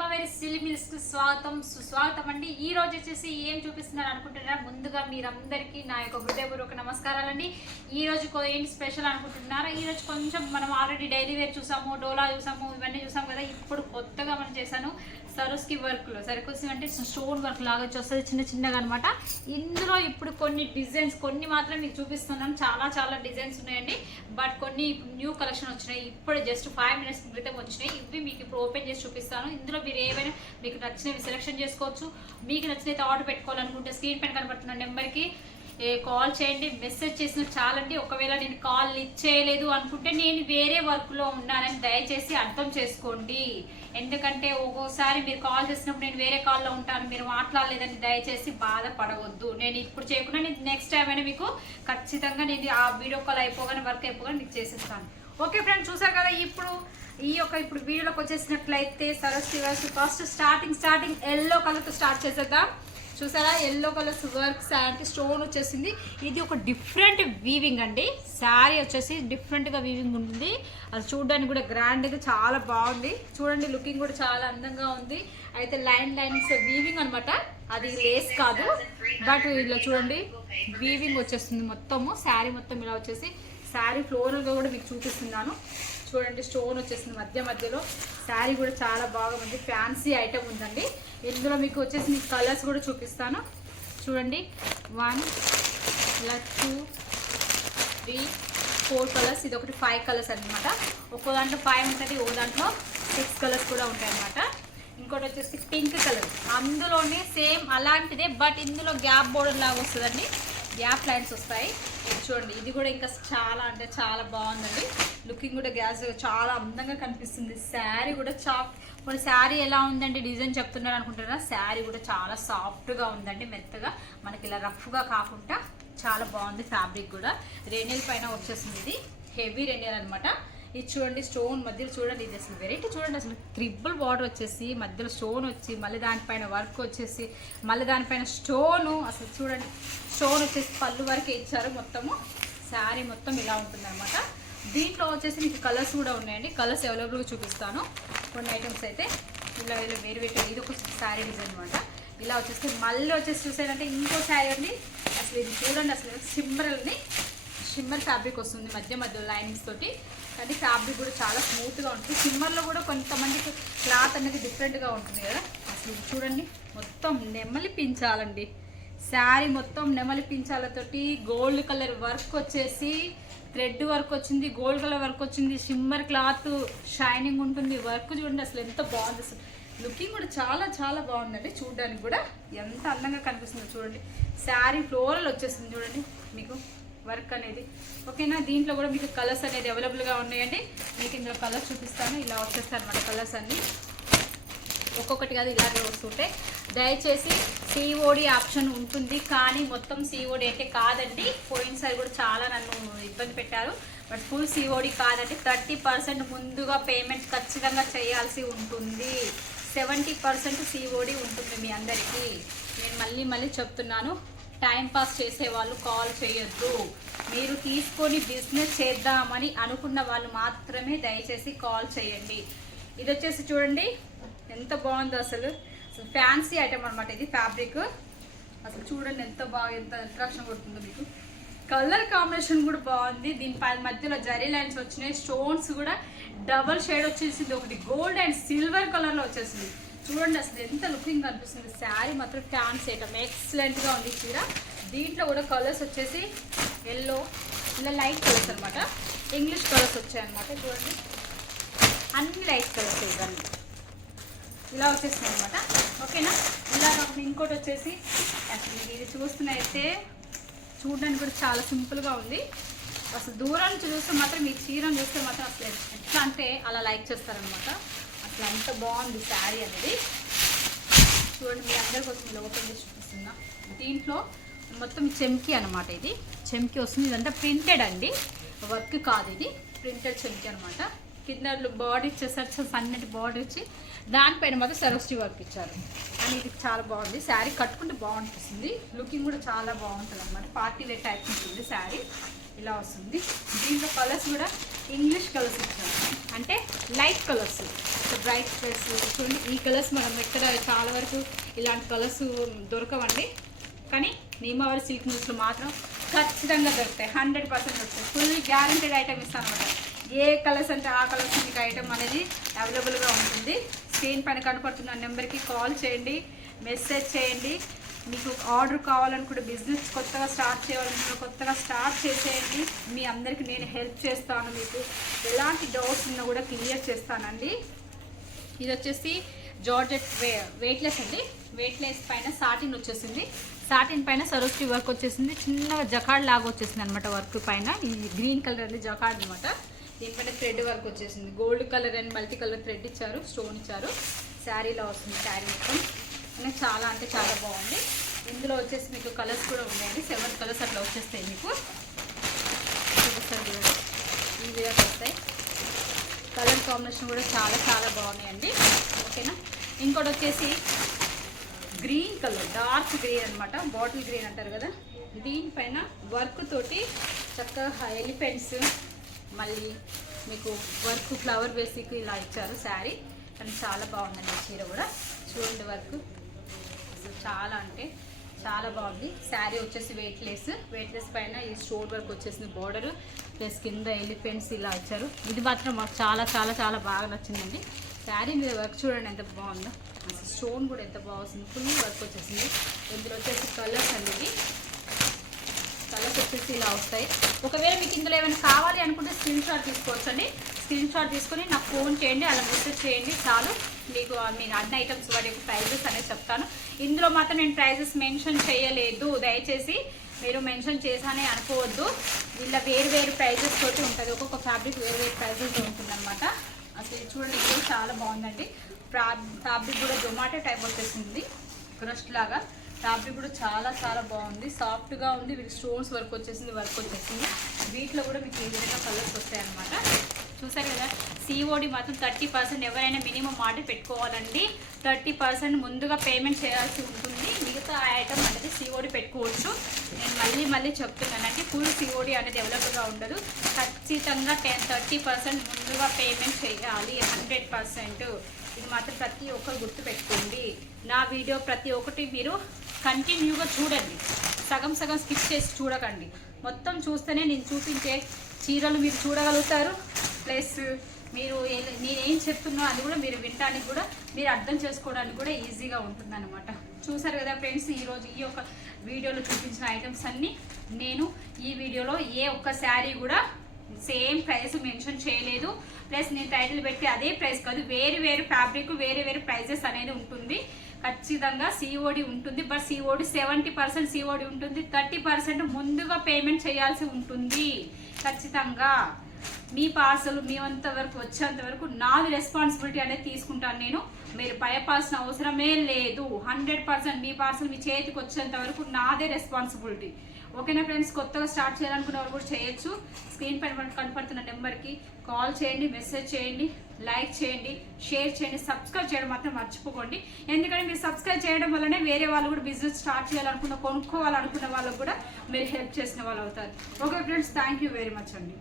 హేమవేరి silk mills కి స్వాగతం సుస్వాగతం అండి. ఈ రోజు వచ్చేసి ఏం చూపిస్తున్నారు అనుకుంటున్నారా? ముందుగా మీరందరికీ నా యొక్క హృదయపూర్వక నమస్కారాలండి. ఈ రోజు ఏంటి స్పెషల్ అనుకుంటున్నారా? ఈ రోజు కొంచెం మనం ఆల్రెడీ డైలీ వేర్ చూసాము, డోలా చూసాము, ఇవన్నీ చూసాము కదా. ఇప్పుడు కొత్తగా మనం చేశాను సరోస్కి వర్క్లో. సరికొచ్చి అంటే స్టోన్ వర్క్ లాగా వస్తుంది, చిన్న చిన్నగా అనమాట. ఇందులో ఇప్పుడు కొన్ని డిజైన్స్, కొన్ని మాత్రం మీకు చూపిస్తున్నాను. చాలా డిజైన్స్ ఉన్నాయండి. బట్ కొన్ని న్యూ కలెక్షన్ వచ్చినాయి, ఇప్పుడు జస్ట్ 5 minutes క్రితం వచ్చినాయి. ఇవి మీకు ఇప్పుడు ఓపెన్ చేసి చూపిస్తాను. ఇందులో మీరు ఏవైనా మీకు నచ్చినవి సెలెక్షన్ చేసుకోవచ్చు. మీకు నచ్చినైతే ఆర్డర్ పెట్టుకోవాలనుకుంటే స్క్రీన్ పైన కనబడుతున్న నెంబర్కి కాల్ చేయండి, మెసేజ్ చేసిన చాలండి. ఒకవేళ నేను కాల్ లిఫ్ట్ చేయలేదు అనుకుంటే నేను వేరే వర్క్లో ఉన్నానని దయచేసి అర్థం చేసుకోండి. ఎందుకంటే ఒక్కోసారి మీరు కాల్ చేసినప్పుడు నేను వేరే కాల్లో ఉంటాను, మీరు మాట్లాడలేదని దయచేసి బాధపడవద్దు. నేను ఇప్పుడు చేయకుండా నేను నెక్స్ట్ టైం అయినా మీకు ఖచ్చితంగా నేను ఆ వీడియో కాల్ అయిపోగానే వర్క్ అయిపోగానే మీకు చేసేస్తాను. ఓకే ఫ్రెండ్స్, చూసారు కదా. ఇప్పుడు ఇప్పుడు వీడియోలోకి వచ్చేసినట్లయితే Saraswati works first starting yellow కలర్తో స్టార్ట్ చేసేద్దాం. చూసారా, ఎల్లో కలర్స్ వర్క్ శారీకి స్టోన్ వచ్చేసింది. ఇది ఒక డిఫరెంట్ వీవింగ్ అండి. శారీ వచ్చేసి డిఫరెంట్గా వీవింగ్ ఉంటుంది. అది చూడడానికి కూడా గ్రాండ్గా చాలా బాగుంది. చూడండి, లుకింగ్ కూడా చాలా అందంగా ఉంది. అయితే లైన్స్ వీవింగ్ అనమాట, అది లేస్ కాదు. బట్ ఇలా చూడండి, వీవింగ్ వచ్చేస్తుంది మొత్తము. శారీ మొత్తం ఇలా వచ్చేసి శారీ ఫ్లోరల్గా కూడా మీకు చూపిస్తున్నాను. చూడండి, స్టోన్ వచ్చేసింది మధ్యలో. శారీ కూడా చాలా బాగా ఉంది, ఫ్యాన్సీ ఐటమ్ ఉందండి. ఇందులో మీకు వచ్చేసి మీకు కలర్స్ కూడా చూపిస్తాను. చూడండి, 1 ఇలా 2 3 4 కలర్స్. ఇది ఒకటి 5 కలర్స్ అనమాట. ఒక్కో దాంట్లో 5 ఉంటుంది, ఓ దాంట్లో 6 కలర్స్ కూడా ఉంటాయి అనమాట. ఇంకోటి వచ్చేసి పింక్ కలర్, అందులోనే సేమ్ అలాంటిదే, బట్ ఇందులో గ్యాప్ బోర్డర్ లాగా వస్తుందండి, గ్యాప్ లైన్స్ వస్తాయి. చూడండి, ఇది కూడా ఇంకా చాలా అంటే చాలా బాగుందండి. లుకింగ్ కూడా గ్యాస్ చాలా అందంగా కనిపిస్తుంది. శారీ కూడా కొన్ని శారీ ఎలా ఉందండి డిజైన్ చెప్తున్నారు అనుకుంటారా? శారీ కూడా చాలా సాఫ్ట్గా ఉందండి, మెత్తగా, మనకి ఇలా రఫ్గా కాకుండా చాలా బాగుంది. ఫ్యాబ్రిక్ కూడా రెనియల్ పైన వచ్చేసింది. ఇది హెవీ రెనియల్ అనమాట. ఇది చూడండి, స్టోన్ మధ్యలో చూడండి, ఇది అసలు వెరైటీ. చూడండి, అసలు ట్రిపుల్ బార్డర్ వచ్చేసి మధ్యలో స్టోన్ వచ్చి మళ్ళీ దానిపైన వర్క్ వచ్చేసి మళ్ళీ దానిపైన స్టోను. అసలు చూడండి, స్టోన్ వచ్చేసి పళ్ళు వరకే ఇచ్చారు. మొత్తము శారీ మొత్తం ఇలా ఉంటుంది అనమాట. దీంట్లో వచ్చేసి మీకు కలర్స్ కూడా ఉన్నాయండి. కలర్స్ అవైలబుల్గా చూపిస్తాను. కొన్ని ఐటమ్స్ అయితే ఇలా వేరు ఇది ఒక శారీ డిజైన్ అనమాట. ఇలా వచ్చేసి మళ్ళీ వచ్చేసి చూసారంటే ఇంకో శారీ అండి. అసలు ఇది చూడండి, అసలు షిమ్మర్ ఫ్యాబ్రిక్ వస్తుంది మధ్య లైనింగ్స్ తోటి. కానీ ఫ్యాబ్రిక్ కూడా చాలా స్మూత్గా ఉంటుంది. షిమ్మర్లో కూడా కొంతమందికి క్లాత్ అనేది డిఫరెంట్గా ఉంటుంది కదా. అసలు చూడండి, మొత్తం నెమలి పించాలండి. శారీ మొత్తం నెమలి పించాలతోటి గోల్డ్ కలర్ వర్క్ వచ్చేసి థ్రెడ్ వర్క్ వచ్చింది, గోల్డ్ కలర్ వర్క్ వచ్చింది. షిమ్మర్ క్లాత్ షైనింగ్ ఉంటుంది. వర్క్ చూడండి అసలు ఎంత బాగుంది. అసలు లుకింగ్ కూడా చాలా బాగుందండి. చూడడానికి కూడా ఎంత అందంగా కనిపిస్తుందో చూడండి. శారీ ఫ్లోరల్ వచ్చేస్తుంది చూడండి మీకు వర్క్ అనేది. ఓకేనా, దీంట్లో కూడా మీకు కలర్స్ అనేది అవైలబుల్గా ఉన్నాయండి. మీకు ఇందులో కలర్స్ చూపిస్తాను. ఇలా వచ్చేస్తాయి అనమాట కలర్స్ అన్నీ, ఒక్కొక్కటి కాదు ఇలాగే వస్తుంటాయి. దయచేసి సిఓడి ఆప్షన్ ఉంటుంది, కానీ మొత్తం సిఓడి అంటే కాదండి. పోయినసారి కూడా చాలా నన్ను ఇబ్బంది పెట్టారు. బట్ ఫుల్ సిఓడి కాదండి. 30% ముందుగా పేమెంట్ ఖచ్చితంగా చేయాల్సి ఉంటుంది. 70% సిఓడి ఉంటుంది మీ అందరికీ. నేను మళ్ళీ చెప్తున్నాను, టైంపాస్ చేసేవాళ్ళు కాల్ చేయొద్దు. మీరు తీసుకొని బిజినెస్ చేద్దామని అనుకున్న వాళ్ళు మాత్రమే దయచేసి కాల్ చేయండి. ఇది వచ్చేసి చూడండి ఎంత బాగుందో. అసలు ఫ్యాన్సీ ఐటమ్ అనమాట ఇది. ఫ్యాబ్రిక్ అసలు చూడండి ఎంత అట్రాక్షన్ కొడుతుందో మీకు. కలర్ కాంబినేషన్ కూడా బాగుంది. దీనిపై మధ్యలో జరీ లైన్స్ వచ్చినాయి. స్టోన్స్ కూడా డబల్ షేడ్ వచ్చేసింది. ఒకటి గోల్డ్ అండ్ సిల్వర్ కలర్లో వచ్చేసింది. చూడండి అసలు ఎంత లుకింగ్ కనిపిస్తుంది. శారీ మాత్రం ఫ్యాన్సీ ఐటమ్, ఎక్సలెంట్గా ఉంది చీర. దీంట్లో కూడా కలర్స్ వచ్చేసి ఎల్లో, ఇలా లైట్ కలర్స్ అనమాట. ఇంగ్లీష్ కలర్స్ వచ్చాయన్నమాట. చూడండి, అన్ని లైట్ కలర్స్ ఇవన్నీ ఇలా వచ్చేసినాయి అనమాట. ఓకేనా, ఇలా ఇంకోటి వచ్చేసి అసలు ఇది చూస్తున్నైతే చూడడానికి కూడా చాలా సింపుల్గా ఉంది. అసలు దూరం నుంచి చూస్తే మాత్రం ఈ చీరను చూస్తే మాత్రం అసలు ఎట్లా అంటే అలా లైక్ చేస్తారనమాట. అసలు అంత బాగుంది శారీ అనేది. చూడండి, మీ అందరి కోసం ఇలా ఓపెన్ చేసి చూపిస్తున్నా. దీంట్లో మొత్తం చెంకి అనమాట. ఇది చెంకి వస్తుంది. ఇదంతా ప్రింటెడ్ అండి, వర్క్ కాదు, ఇది ప్రింటెడ్ చెంకి అనమాట. కింద బార్డర్ ఇచ్చేసరికి సన్నటి బార్డర్ ఇచ్చి దానిపైన మాత్రం సరోస్టి వర్క్ ఇచ్చారు. అని ఇది చాలా బాగుంది. శారీ కట్టుకుంటే బాగుంటుంది, లుకింగ్ కూడా చాలా బాగుంటుంది అనమాట. పార్టీ వేర్ టైప్ ఉంటుంది శారీ. ఇలా వస్తుంది. దీంట్లో కలర్స్ కూడా ఇంగ్లీష్ కలర్స్ ఇచ్చారు, అంటే లైట్ కలర్స్, బ్రైట్ కలర్స్. చూడండి, ఈ కలర్స్ మనం ఎక్కడ చాలా వరకు ఇలాంటి కలర్స్ దొరకవండి, కానీ నీమావళి సిల్క్ మిల్స్లో మాత్రం ఖచ్చితంగా దొరుకుతాయి. 100% దొరుకుతాయి. ఫుల్ గ్యారంటీడ్ ఐటమ్ ఇస్తాను అనమాట. ఏ కలర్స్ అంటే ఆ కలర్స్ మీకు ఐటమ్ అనేది అవైలబుల్గా ఉంటుంది. స్క్రీన్ పైన కనపడుతున్న నెంబర్కి కాల్ చేయండి, మెసేజ్ చేయండి. మీకు ఆర్డర్ కావాలనుకుంటే, బిజినెస్ కొత్తగా స్టార్ట్ చేయాలనుకుంటే కొత్తగా స్టార్ట్ చేసేయండి. మీ అందరికీ నేను హెల్ప్ చేస్తాను. మీకు ఎలాంటి డౌట్స్ ఉన్నా కూడా క్లియర్ చేస్తానండి. ఇది వచ్చేసి జార్జెట్ వెయిట్లెస్ అండి. వెయిట్లెస్ పైన సాటిన్ వచ్చేసింది. సాటిన్ పైన సరోస్టి వర్క్ వచ్చేసింది. చిన్నగా జకాడ్ లాగా వచ్చేసింది అనమాట వర్క్ పైన. ఈ గ్రీన్ కలర్ అనేది జకాడ్ అనమాట. దీనిపైన థ్రెడ్ వర్క్ వచ్చేసింది. Gold colour and multi colour thread ఇచ్చారు, స్టోన్ ఇచ్చారు. శారీలో వస్తుంది. శారీ మొత్తం నాకు చాలా అంటే చాలా బాగుంది. ఇందులో వచ్చేసి మీకు కలర్స్ కూడా ఉన్నాయండి. 7 కలర్స్ అట్లా వచ్చేస్తాయి మీకు. చూపిస్తాను, ఈ విధంగా వస్తాయి. కలర్ కాంబినేషన్ కూడా చాలా చాలా బాగున్నాయండి. ఓకేనా. ఇంకోటి వచ్చేసి గ్రీన్ కలర్, డార్క్ గ్రీన్ అనమాట, బాటిల్ గ్రీన్ అంటారు కదా. దీనిపైన వర్క్ తోటి చక్కగా ఎలిఫెంట్స్, మళ్ళీ మీకు వర్క్ ఫ్లవర్ బేసిక్ ఇలా ఇచ్చారు శారీ. కానీ చాలా బాగుందండి చీర కూడా. చూడండి వర్క్ అసలు చాలా అంటే చాలా బాగుంది. శారీ వచ్చేసి వెయిట్లెస్ పైన ఈ స్టోన్ వర్క్ వచ్చేసింది. బార్డర్ ప్లస్ కింద ఎలిఫెంట్స్ ఇలా ఇచ్చారు. ఇది మాత్రం మాకు చాలా చాలా చాలా బాగా నచ్చిందండి. శారీ మీద వర్క్ చూడండి ఎంత బాగుందో. అసలు స్టోన్ కూడా ఎంత బాగుంది. ఫుల్ వర్క్ వచ్చేసింది. ఇందులో వచ్చేసి కలర్స్ అనేది కలర్స్ వచ్చేసి ఇలా వస్తాయి. ఒకవేళ మీకు ఇందులో ఏమైనా కావాలి అనుకుంటే స్క్రీన్ షాట్ తీసుకోవచ్చండి. స్క్రీన్ షాట్ తీసుకొని నాకు ఫోన్ చేయండి, అలా మెసేజ్ చేయండి చాలు. మీకు నేను అన్ని ఐటమ్స్ వాటి ప్రైజెస్ అనేది చెప్తాను. ఇందులో మాత్రం నేను ప్రైజెస్ మెన్షన్ చేయలేదు, దయచేసి మీరు మెన్షన్ చేసానే అనుకోవద్దు. ఇలా వేరు ప్రైజెస్ తోటి ఉంటుంది. ఒక్కొక్క ఫ్యాబ్రిక్ వేరు ప్రైజెస్తో ఉంటుంది అనమాట. అసలు చూడండి, ఇది చాలా బాగుందండి. ఫ్యాబ్రిక్ కూడా జొమాటో టైప్ వచ్చేసింది, క్రస్ట్ లాగా. ఫ్యాబ్రిక్ కూడా చాలా చాలా బాగుంది, సాఫ్ట్గా ఉంది. వీటి స్టోన్స్ వర్క్ వచ్చేసింది. వీటిలో కూడా మీకు ఈ విధంగా కలర్స్ వస్తాయి అనమాట. చూసారు కదా. సిఓడి మాత్రం 30%. ఎవరైనా మినిమం ఆర్డర్ పెట్టుకోవాలండి. 30% ముందుగా పేమెంట్ చేయాల్సి ఉంటుంది. మిగతా ఐటమ్ అనేది సిఓడి పెట్టుకోవచ్చు. నేను మళ్ళీ చెప్తున్నానండి, ఫుల్ సిఓడి అనేది అవైలబుల్గా ఉండదు. ఖచ్చితంగా 30% ముందుగా పేమెంట్ చేయాలి. 100%. ఇది మాత్రం ప్రతి ఒక్కరు గుర్తుపెట్టుకోండి. నా వీడియో ప్రతి ఒక్కటి మీరు కంటిన్యూగా చూడండి. సగం స్కిప్ చేసి చూడకండి. మొత్తం చూస్తేనే నేను చూపించే చీరలు మీరు చూడగలుగుతారు. ప్లస్ మీరు నేనేం చెప్తున్నా అది కూడా మీరు వినడానికి కూడా, మీరు అర్థం చేసుకోవడానికి కూడా ఈజీగా ఉంటుందన్నమాట. చూసారు కదా ఫ్రెండ్స్, ఈరోజు ఈ యొక్క వీడియోలో చూపించిన ఐటమ్స్ అన్నీ నేను ఈ వీడియోలో ఏ ఒక్క శారీ కూడా సేమ్ ప్రైస్ మెన్షన్ చేయలేదు. ప్లస్ నేను టైటిల్ పెట్టి అదే ప్రైస్ కాదు, వేరు ఫ్యాబ్రిక్ వేరు ప్రైజెస్ అనేది ఉంటుంది. ఖచ్చితంగా సిఓడి ఉంటుంది. బట్ సిఓడి 70% సిఓడి ఉంటుంది. 30% ముందుగా పేమెంట్ చేయాల్సి ఉంటుంది. ఖచ్చితంగా మీ పార్సల్ మీ వరకు వచ్చేంత వరకు నాది రెస్పాన్సిబిలిటీ అనేది తీసుకుంటాను నేను. మీరు భయపాల్సిన అవసరమే లేదు. 100% మీ పార్సల్ మీ చేతికి వచ్చేంత వరకు నాదే రెస్పాన్సిబిలిటీ. ఓకేనా ఫ్రెండ్స్. కొత్తగా స్టార్ట్ చేయాలనుకున్న వాళ్ళు కూడా చేయొచ్చు. స్క్రీన్ పైన కనపడుతున్న నెంబర్కి కాల్ చేయండి, మెసేజ్ చేయండి, లైక్ చేయండి, షేర్ చేయండి, సబ్స్క్రైబ్ చేయడం మాత్రం మర్చిపోకండి. ఎందుకంటే మీరు సబ్స్క్రైబ్ చేయడం వల్లనే వేరే వాళ్ళు కూడా బిజినెస్ స్టార్ట్ చేయాలనుకున్న, కొనుక్కోవాలనుకున్న వాళ్ళకు కూడా మీరు హెల్ప్ చేసిన వాళ్ళు అవుతారు. Okay friends, thank you very much అండి.